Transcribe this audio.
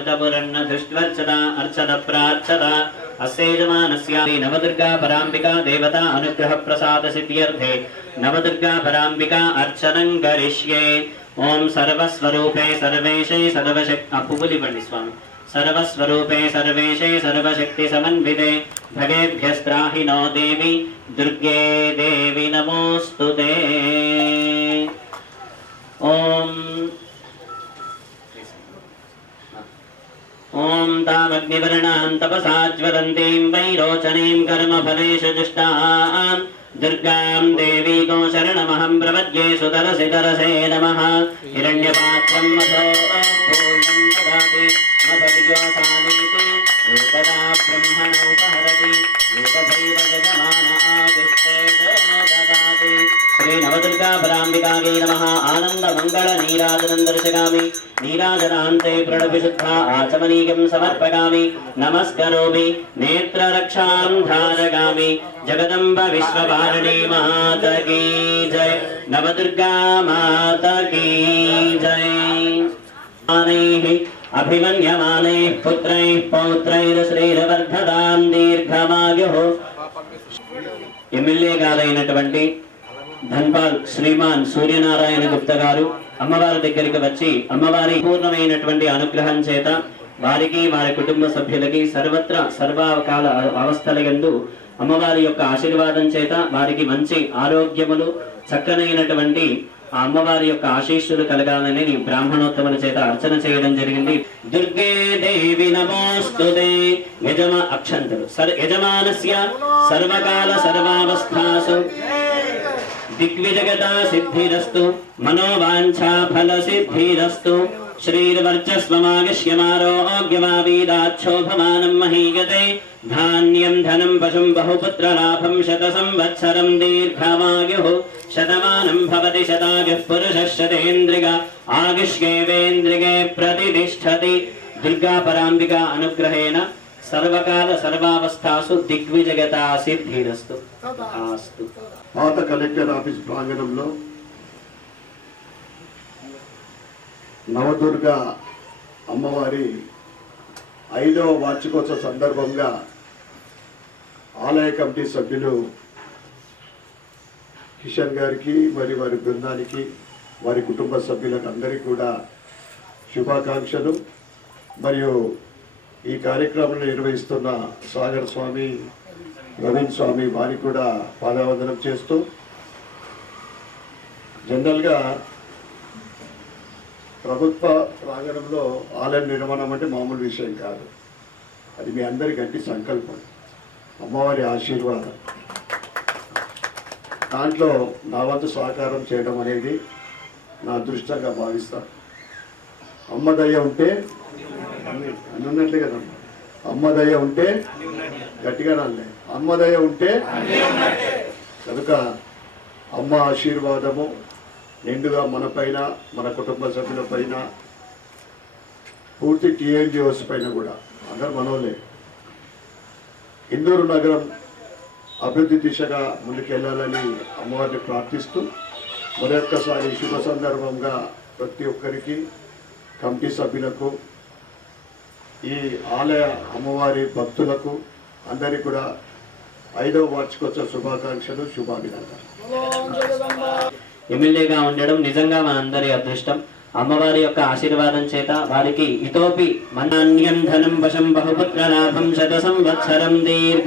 कृतपुरन्न दृष्ट्वर्चदा अर्चदप्रार्चद अस्येजमानस्यापि नवदुर्गा पराम्बिका देवता अनुग्रहप्रसादसिद्ध्यर्थे। नवदुर्गा पराम्बिका अर्चनं करिष्ये। ॐ सर्वस्वरूपे सर्वेशे सर्वशक् अपुपुलिपण्डि सर्वस्वरूपे सर्वेशे सर्वशक्तिसमन्विते। भगेभ्यस्त्राहि नो देवि। दुर्गे देवि नमोऽस्तु ते। ॐ ॐ तामग्निवर्णां तपसा ज्वलन्तीं वैरोचनीं कर्मफलेषु जुष्टाम् दुर्गां देवीको शरणमहं प्रपद्ये सुतरसि तरसे नमः हिरण्यपात्रं मधो पूर्णं ददाति मधवियोसानीति एकदा ब्रह्मण उपहरति एकथैव यजमान आदिष्टे ददाति श्रीनवदुर्गा पराम्बिकायै नमः आनन्दमङ्गलनीराजनं दर्शयामि नीराजनान्ते प्रणविशुद्धा आचमनीयं समर्पयामि नमस्करोमि नेत्ररक्षां धारयामि जगदम्ब विश्ववारिणी माता की जय नवदुर्गा माता की जय आनैः अभिमन्यमानैः पुत्रैः पौत्रैरश्रीरवर्धतां दीर्घमायुः ఎమ్మెల్యే గారైనటువంటి ధన్పాల్ శ్రీమాన్ సూర్యనారాయణ గుప్త గారు అమ్మవారి దగ్గరికి వచ్చి అమ్మవారి పూర్ణమైనటువంటి అనుగ్రహం చేత వారికి వారి కుటుంబ సభ్యులకి సర్వత్ర సర్వకాల అవస్థల ఎందు అమ్మవారి యొక్క ఆశీర్వాదం చేత వారికి మంచి ఆరోగ్యములు చక్కనైనటువంటి ఆ అమ్మవారి యొక్క ఆశీస్సులు కలగాలని నీ బ్రాహ్మణోత్తముల చేత అర్చన చేయడం జరిగింది. దుర్గే దేవి నమోస్తుదే యజమ అక్షంతలు. సర్ యజమానస్య సర్వకాల సర్వావస్థాసు. దిగ్విజగతా సిద్ధిరస్తు మనోవాంఛా ఫల సిద్ధిరస్తు శ్రీర్వర్చస్వమాగశ్యమారోగ్యమావీదాక్షోభమానం మహీగతే ధాన్యం ధనం పశుం బహుపుత్రలాభం శత సంవత్సరం దీర్ఘమాయుః శతమానం భవతి శతాయుః పురుషः శతేంద్రియ ఆయుష్యేవేంద్రిగే సర్వకాల సర్వావస్థాసు దిగ్విజగతా సిద్ధిరస్తు ఆస్తు. పాత కలెక్టర్ ఆఫీస్ ప్రాంగణంలో నవదుర్గ అమ్మవారి ఐదవ వార్షికోత్సవ సందర్భంగా ఆలయ కమిటీ సభ్యులు కిషన్ గారికి మరి వారి బృందానికి వారి కుటుంబ సభ్యులకు అందరికీ కూడా శుభాకాంక్షలు. మరియు ఈ కార్యక్రమంలో నిర్వహిస్తున్న సాగర్ స్వామి ప్రవీణ్ స్వామి వారికి కూడా పాదావందనం చేస్తూ జనరల్గా ప్రభుత్వ ప్రాంగణంలో ఆలయం నిర్మాణం అంటే మామూలు విషయం కాదు. అది మీ అందరి గట్టి సంకల్పం. అమ్మవారి ఆశీర్వాదం. దాంట్లో నా వంతు సహకారం చేయడం అనేది నా అదృష్టంగా భావిస్తాను అమ్మదయ్య ఉంటే అన్ని ఉన్నట్లే కదమ్మా అమ్మ దయ ఉంటే గట్టిగా నల్లే అమ్మ దయ ఉంటే కనుక అమ్మ ఆశీర్వాదము నిండుగా మన పైన మన కుటుంబ సభ్యుల పైన పూర్తి టీఎన్జిఓస్ పైన కూడా. అందరు మనోలే ఇందూరు నగరం అభివృద్ధి దిశగా ముందుకెళ్ళాలని అమ్మవారిని ప్రార్థిస్తూ మరొక్కసారి శుభ సందర్భంగా ప్రతి ఒక్కరికి కమిటీ సభ్యులకు ఈ ఆలయ అమ్మవారి భక్తులకు అందరికీ కూడా ఐదవ వార్షికోత్సవ శుభాకాంక్షలు శుభాభినందనలు. ఎమ్మెల్యేగా ఉండడం నిజంగా మనందరి అదృష్టం. అమ్మవారి యొక్క ఆశీర్వాదం చేత వారికి ఇతోపి మనాన్యం ధనం వశం బహుపుత్ర లాభం శత సంవత్సరం దీర్ఘ